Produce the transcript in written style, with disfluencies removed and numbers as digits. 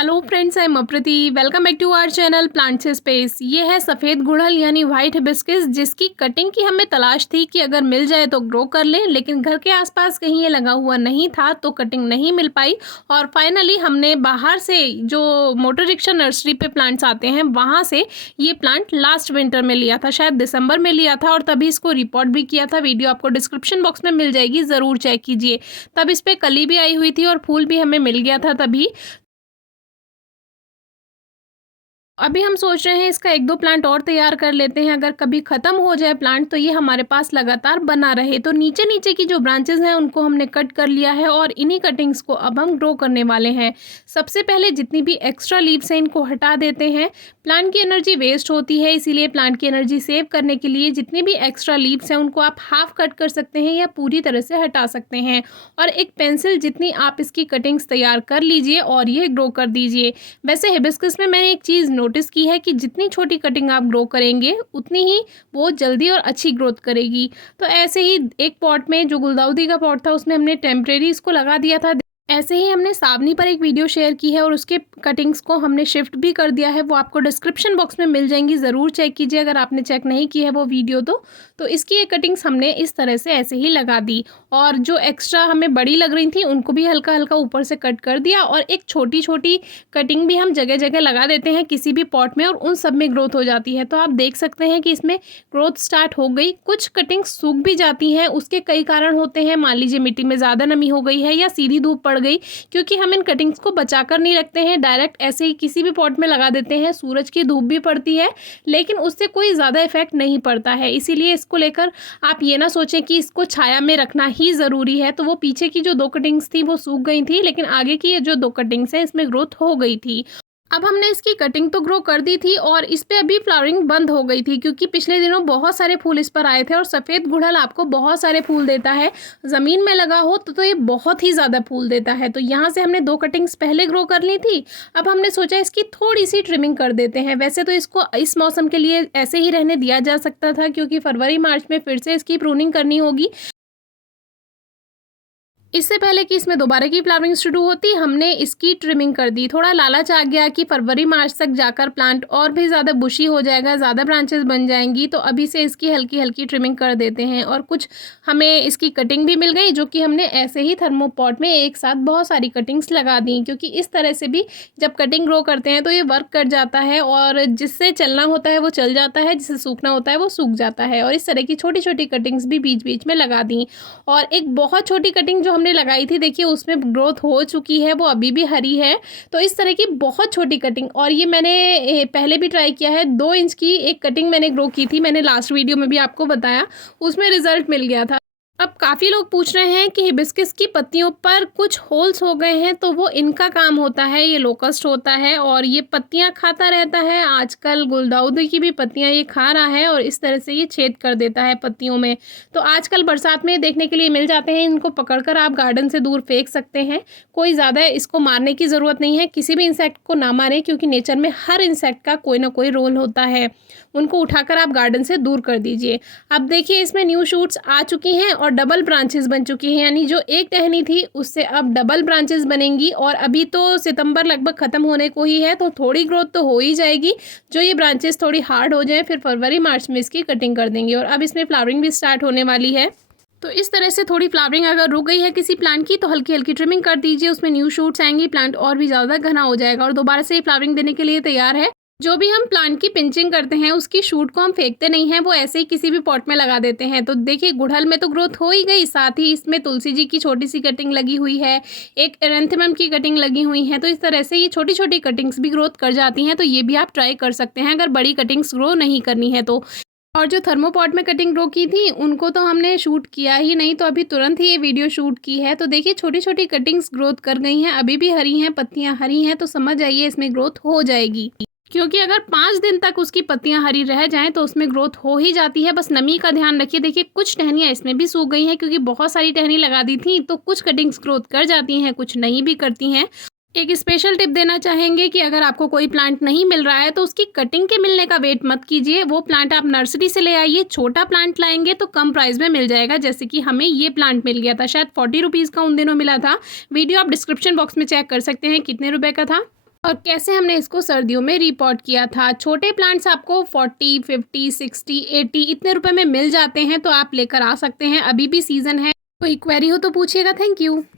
Hello friends, I am Aprati. Welcome back to our channel plant से space. ये है सफ़ेद गुड़हल यानी वाइट हिबिस्कस, जिसकी कटिंग की हमें तलाश थी कि अगर मिल जाए तो ग्रो कर लें, लेकिन घर के आसपास कहीं ये लगा हुआ नहीं था तो कटिंग नहीं मिल पाई। और फाइनली हमने बाहर से जो मोटर रिक्शा नर्सरी पे प्लांट्स आते हैं वहाँ से ये प्लांट लास्ट विंटर में लिया था, शायद दिसंबर में लिया था, और तभी इसको रिपोर्ट भी किया था। वीडियो आपको डिस्क्रिप्शन बॉक्स में मिल जाएगी, ज़रूर चेक कीजिए। तब इस पर कली भी आई हुई थी और फूल भी हमें मिल गया था तभी। अभी हम सोच रहे हैं इसका एक दो प्लांट और तैयार कर लेते हैं, अगर कभी ख़त्म हो जाए प्लांट तो ये हमारे पास लगातार बना रहे। तो नीचे नीचे की जो ब्रांचेस हैं उनको हमने कट कर लिया है और इन्हीं कटिंग्स को अब हम ग्रो करने वाले हैं। सबसे पहले जितनी भी एक्स्ट्रा लीव्स हैं इनको हटा देते हैं। प्लांट की एनर्जी वेस्ट होती है, इसीलिए प्लांट की एनर्जी सेव करने के लिए जितनी भी एक्स्ट्रा लीव्स हैं उनको आप हाफ कट कर सकते हैं या पूरी तरह से हटा सकते हैं। और एक पेंसिल जितनी आप इसकी कटिंग्स तैयार कर लीजिए और ये ग्रो कर दीजिए। वैसे हिबिस्कस में मैंने एक चीज़ नोटिस की है कि जितनी छोटी कटिंग आप ग्रो करेंगे उतनी ही वो जल्दी और अच्छी ग्रोथ करेगी। तो ऐसे ही एक पॉट में, जो गुलदाउदी का पॉट था, उसमें हमने टेम्परेरी इसको लगा दिया था। ऐसे ही हमने सावनी पर एक वीडियो शेयर की है और उसके कटिंग्स को हमने शिफ्ट भी कर दिया है, वो आपको डिस्क्रिप्शन बॉक्स में मिल जाएंगी, ज़रूर चेक कीजिए अगर आपने चेक नहीं की है वो वीडियो। तो इसकी ये कटिंग्स हमने इस तरह से ऐसे ही लगा दी, और जो एक्स्ट्रा हमें बड़ी लग रही थी उनको भी हल्का हल्का ऊपर से कट कर दिया। और एक छोटी छोटी कटिंग भी हम जगह जगह लगा देते हैं किसी भी पॉट में, और उन सब में ग्रोथ हो जाती है। तो आप देख सकते हैं कि इसमें ग्रोथ स्टार्ट हो गई। कुछ कटिंग्स सूख भी जाती हैं, उसके कई कारण होते हैं। मान लीजिए मिट्टी में ज़्यादा नमी हो गई है या सीधी धूप पड़ गई, क्योंकि हम इन कटिंग्स को बचा कर नहीं रखते हैं, डायरेक्ट ऐसे ही किसी भी पॉट में लगा देते हैं। सूरज की धूप भी पड़ती है लेकिन उससे कोई ज़्यादा इफेक्ट नहीं पड़ता है, इसीलिए इसको लेकर आप ये ना सोचें कि इसको छाया में रखना ही ज़रूरी है। तो वो पीछे की जो दो कटिंग्स थी वो सूख गई थी, लेकिन आगे की ये जो दो कटिंग्स हैं इसमें ग्रोथ हो गई थी। अब हमने इसकी कटिंग तो ग्रो कर दी थी और इस पे अभी फ्लावरिंग बंद हो गई थी, क्योंकि पिछले दिनों बहुत सारे फूल इस पर आए थे। और सफ़ेद गुड़हल आपको बहुत सारे फूल देता है, ज़मीन में लगा हो तो ये बहुत ही ज़्यादा फूल देता है। तो यहाँ से हमने दो कटिंग्स पहले ग्रो कर ली थी। अब हमने सोचा इसकी थोड़ी सी ट्रिमिंग कर देते हैं। वैसे तो इसको इस मौसम के लिए ऐसे ही रहने दिया जा सकता था, क्योंकि फरवरी मार्च में फिर से इसकी प्रूनिंग करनी होगी। इससे पहले कि इसमें दोबारा की फ्लावरिंग शुरू होती, हमने इसकी ट्रिमिंग कर दी। थोड़ा लालच आ गया कि फरवरी मार्च तक जाकर प्लांट और भी ज़्यादा बुशी हो जाएगा, ज़्यादा ब्रांचेस बन जाएंगी, तो अभी से इसकी हल्की हल्की ट्रिमिंग कर देते हैं। और कुछ हमें इसकी कटिंग भी मिल गई, जो कि हमने ऐसे ही थर्मोपॉट में एक साथ बहुत सारी कटिंग्स लगा दी, क्योंकि इस तरह से भी जब कटिंग ग्रो करते हैं तो ये वर्क कर जाता है, और जिससे चलना होता है वो चल जाता है, जिससे सूखना होता है वो सूख जाता है। और इस तरह की छोटी छोटी कटिंग्स भी बीच बीच में लगा दी। और एक बहुत छोटी कटिंग जो हमने लगाई थी, देखिए उसमें ग्रोथ हो चुकी है, वो अभी भी हरी है। तो इस तरह की बहुत छोटी कटिंग, और ये मैंने पहले भी ट्राई किया है। 2 इंच की एक कटिंग मैंने ग्रो की थी, मैंने लास्ट वीडियो में भी आपको बताया, उसमें रिजल्ट मिल गया था। अब काफ़ी लोग पूछ रहे हैं कि हिबिस्कस की पत्तियों पर कुछ होल्स हो गए हैं, तो वो इनका काम होता है, ये लोकस्ट होता है और ये पत्तियां खाता रहता है। आजकल गुलदाउदी की भी पत्तियां ये खा रहा है और इस तरह से ये छेद कर देता है पत्तियों में। तो आजकल बरसात में देखने के लिए मिल जाते हैं, इनको पकड़कर आप गार्डन से दूर फेंक सकते हैं। कोई ज़्यादा इसको मारने की ज़रूरत नहीं है, किसी भी इंसेक्ट को ना मारें, क्योंकि नेचर में हर इंसेक्ट का कोई ना कोई रोल होता है। उनको उठाकर आप गार्डन से दूर कर दीजिए। अब देखिए इसमें न्यू शूट्स आ चुकी हैं और डबल ब्रांचेस बन चुकी हैं, यानी जो एक टहनी थी उससे अब डबल ब्रांचेस बनेंगी। और अभी तो सितंबर लगभग ख़त्म होने को ही है, तो थोड़ी ग्रोथ तो हो ही जाएगी। जो ये ब्रांचेस थोड़ी हार्ड हो जाए फिर फरवरी मार्च में इसकी कटिंग कर देंगे। और अब इसमें फ्लावरिंग भी स्टार्ट होने वाली है। तो इस तरह से थोड़ी फ्लावरिंग अगर रुक गई है किसी प्लांट की तो हल्की हल्की ट्रिमिंग कर दीजिए, उसमें न्यू शूट्स आएंगी, प्लांट और भी ज़्यादा घना हो जाएगा और दोबारा से फ्लावरिंग देने के लिए तैयार है। जो भी हम प्लांट की पिंचिंग करते हैं उसकी शूट को हम फेंकते नहीं हैं, वो ऐसे ही किसी भी पॉट में लगा देते हैं। तो देखिए गुड़हल में तो ग्रोथ हो ही गई, साथ ही इसमें तुलसी जी की छोटी सी कटिंग लगी हुई है, एक एरेंथेमम की कटिंग लगी हुई है। तो इस तरह से ये छोटी छोटी कटिंग्स भी ग्रोथ कर जाती हैं। तो ये भी आप ट्राई कर सकते हैं अगर बड़ी कटिंग्स ग्रो नहीं करनी है तो। और जो थर्मोपॉट में कटिंग ग्रो की थी उनको तो हमने शूट किया ही नहीं, तो अभी तुरंत ही ये वीडियो शूट की है। तो देखिए छोटी छोटी कटिंग्स ग्रोथ कर गई हैं, अभी भी हरी हैं, पत्तियां हरी हैं, तो समझ जाइए इसमें ग्रोथ हो जाएगी। क्योंकि अगर 5 दिन तक उसकी पत्तियां हरी रह जाएं तो उसमें ग्रोथ हो ही जाती है। बस नमी का ध्यान रखिए। देखिए कुछ टहनियाँ इसमें भी सूख गई हैं, क्योंकि बहुत सारी टहनी लगा दी थी, तो कुछ कटिंग्स ग्रोथ कर जाती हैं, कुछ नहीं भी करती हैं। एक स्पेशल टिप देना चाहेंगे कि अगर आपको कोई प्लांट नहीं मिल रहा है तो उसकी कटिंग के मिलने का वेट मत कीजिए। वो प्लांट आप नर्सरी से ले आइए, छोटा प्लांट लाएंगे तो कम प्राइस में मिल जाएगा। जैसे कि हमें ये प्लांट मिल गया था, शायद 40 रुपीज़ का उन दिनों मिला था। वीडियो आप डिस्क्रिप्शन बॉक्स में चेक कर सकते हैं कितने रुपए का था। और कैसे हमने इसको सर्दियों में रिपॉट किया था। छोटे प्लांट्स आपको 40, 50, 60, 80 इतने रुपए में मिल जाते हैं, तो आप लेकर आ सकते हैं, अभी भी सीज़न है। कोई क्वेरी हो तो पूछिएगा। Thank you.